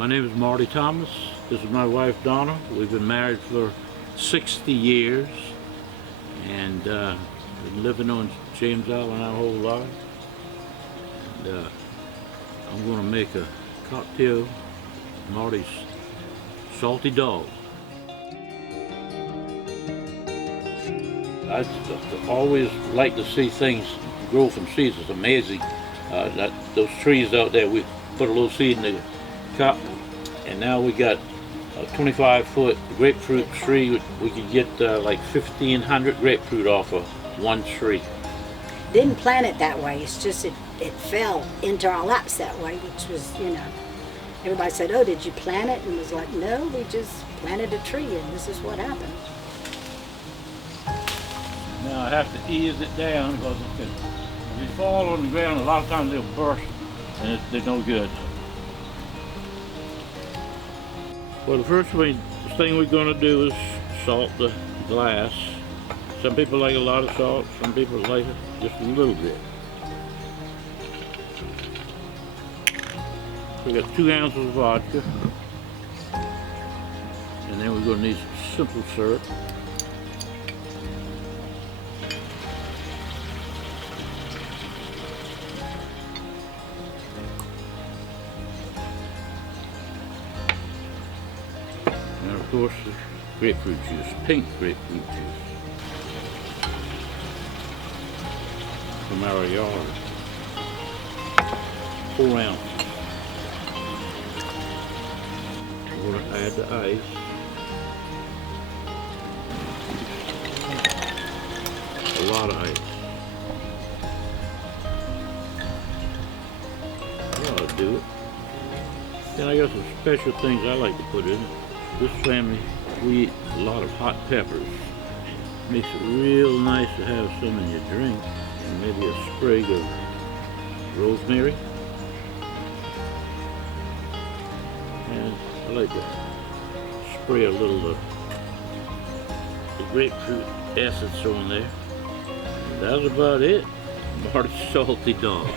My name is Marty Thomas. This is my wife Donna. We've been married for 60 years and been living on James Island our whole life. And I'm going to make a cocktail, Marty's Salty Dog. I always like to see things grow from seeds. It's amazing. Those trees out there, we put a little seed in the cup, and now we got a 25-foot grapefruit tree. We could get like 1,500 grapefruit off of one tree. Didn't plant it that way. It's just it fell into our laps that way, which was, you know, everybody said, "Oh, did you plant it?" And it was like, "No, we just planted a tree, and this is what happened." Now I have to ease it down because if they fall on the ground, a lot of times they'll burst and they're no good. Well, the first thing we're going to do is salt the glass. Some people like a lot of salt, some people like it just a little bit. We got 2 ounces of vodka, and then we're going to need some simple syrup. And of course, the grapefruit juice, pink grapefruit juice from our yard. 4 ounces. We're going to add the ice. A lot of ice. That'll do it. Then I got some special things I like to put in it. This family, we eat a lot of hot peppers. Makes it real nice to have some in your drink. And maybe a sprig of rosemary. And I like to spray a little of the grapefruit essence on there. And that's about it. Marty's Salty Dog.